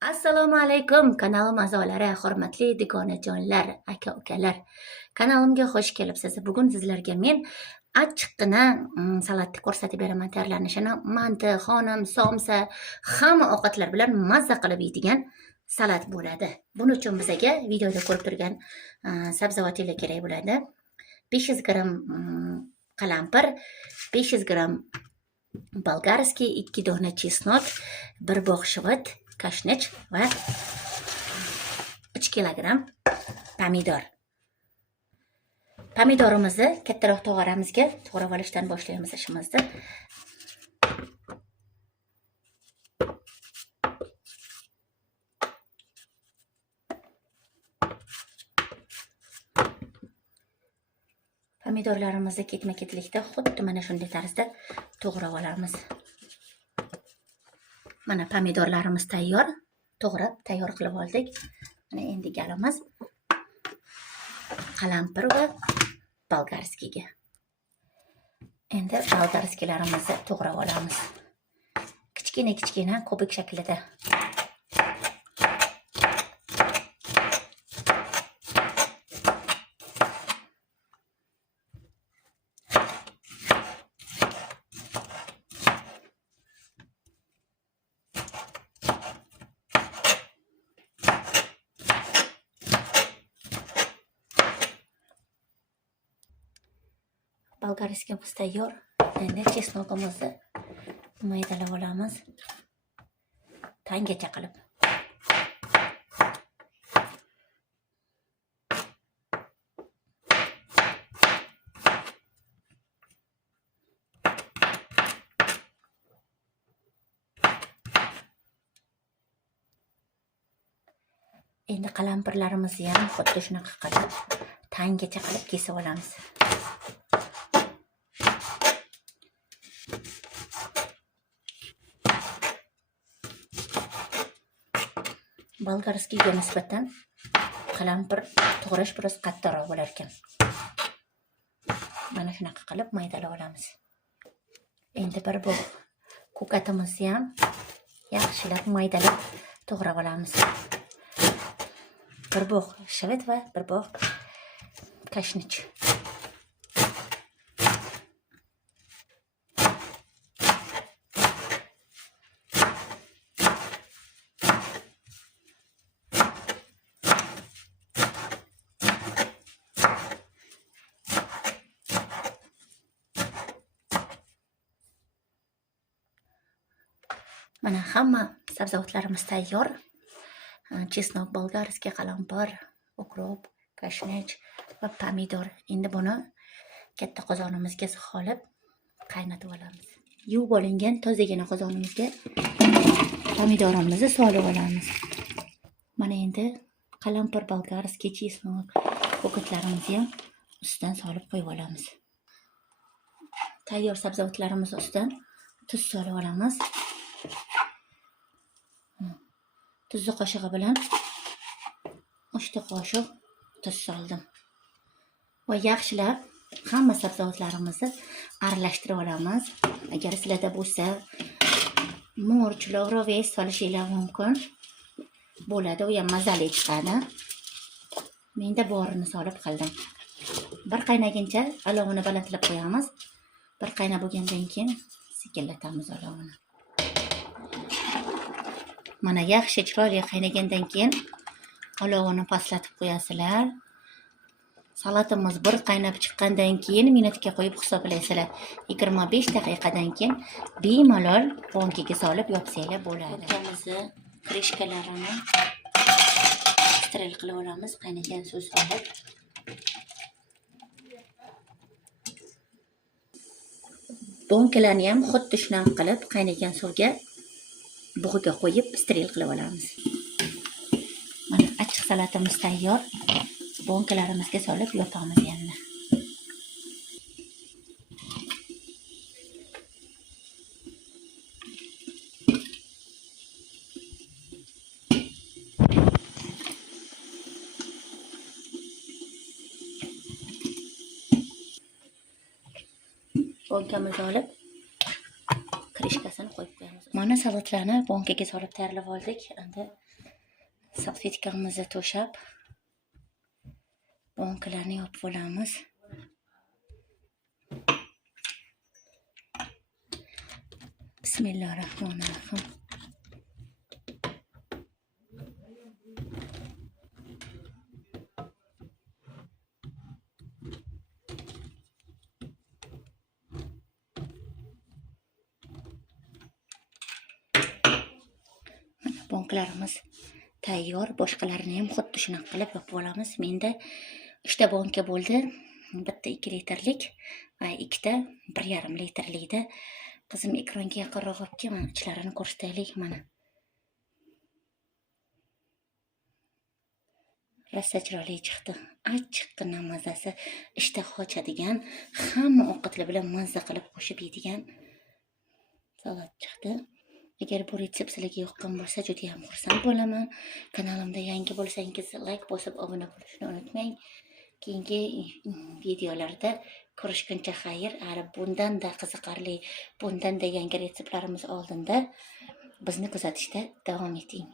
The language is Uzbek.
Assalomu alaykum kanalim a'zolari, hurmatli dugonajonlar, aka-ukalar. Kanalimga xush kelibsiz. Bugun sizlarga men achchiqqina salatni ko'rsatib beraman tayyorlanishini. Manti, xonim, somsa, hamma ovqatlar bilan mazza qilib yeydigan salat bo'ladi. Buning uchun bizga videoda ko'rib turgan sabzavotlar kerak bo'ladi. 500 gram qalampir, 500 gram bolgarskiy, 2 dona chesnok, 1 bog' shivit, kashnich va 3 kilogram pomidor. Pomidorimizni kattaroq to'g'ramizga to'g'rab olishdan boshlaymiz ishimizni. Pomidorlarimizni ketma-ketlikda xuddi mana shunday tarzda to'g'rab olamiz. Mana pomidorlarimiz tayyor, to'g'rab tayyor qilib oldik. Mana endi galamiz qalampir va bolgarskiyga. Endi bolgarskiylarimizni to'g'rab olamiz. Kichkina kubik shaklida. Bolgarskiyamiz tayyor. Endi chesnogimizni maydalab olamiz. Tangacha qilib. Endi qalampirlarimizni ham xuddi shunaqa qilib tangacha qilib kesib olamiz. Bolgarskiyga nisbatan qalampir to'g'rash biroz qattiqroq bo'lar ekan. Mana shunaqa qilib maydalab olamiz. Endi bir bog' ko'katimizni ham yaxshilab maydalab to'g'rab olamiz. Bir bog' shivit va bir bog' kashnich. Mana hamma sabzavotlarimiz tayyor. Chesnok, bolgarskiy, qalampir, ukrop, kashnich va pomidor. Endi buni katta qozonimizga solib qaynatib olamiz. Yuvib olingan tozagina qozonimizga pomidorimizni solib olamiz. Mana endi qalampir, bolgarskiy, chesnok, ko'katlarimizni ham ustidan solib qo'yib olamiz. Tayyor sabzavotlarimiz ustidan tuz solib olamiz. Tuzli qoshig'i bilan 3 qoshiq tuz soldim. Va yaxshilab hamma sabzavotlarimizni aralashtirib olamiz. Agar sizlarda bo'lsa, murch, lovrovess solishingiz mumkin. Bo'ladi, u ham mazali chiqadi. Menda borini solib qildim. Bir qaynaguncha olovini balandlab qo'yamiz. Bir qaynab bo'lgandan keyin sekinlatamiz olovini. Mana yaxshi chiroyli qaynagandan keyin olovini pastlatib qo'yasizlar. Salatimiz bir qaynab chiqqandan keyin minutga qo'yib hisoblaysizlar. 25 daqiqadan keyin bemalol bankaga solib yopsanglar bo'ladi. Ko'kamizni krishkalarini steril qilib olamiz, qaynagan suv solib. Bonkalarni ham xuddi shunaqa qilib qaynagan suvga bug'iga qo'yib steril qilib olamiz. Mana achchiq salatimiz tayyor. Bonkalarimizga solib yopamiz yana. Bonkamizni olib krishkasini qo'yib qo'yamiz. Mana salatlarni bankaga solib tayyorlab oldik. Endi salfetkamizni to'shab bankalarni yopib olamiz. Bismillahirrohmanirrohim. Banklarimiz tayyor. Boshqalarini ham xuddi shunaqa qilib yopib olamiz. Menda 3 ta banka bo'ldi. Bitta 2 litrlik va ikkita 1,5 litrlikda. Qizim ekronga yaqinroq olib kelib, mana ichlarini ko'rsataylik mana. Rosa chiroyli chiqdi. Achchiqqina mazasi, ishtaha ochadigan, hamma ovqatlar bilan mazza qilib qo'shib yeydigan salat chiqdi. Agar bu retsept sizlarga yoqqan bo'lsa, juda ham xursand bo'laman. Kanalimda yangi bo'lsangiz, like bosib obuna bo'lishni unutmang. Keyingi videolarda ko'rishguncha xayr. Hali bundan-da qiziqarli, bundan-da yangi retseptlarimiz oldinda bizni kuzatishda davom eting.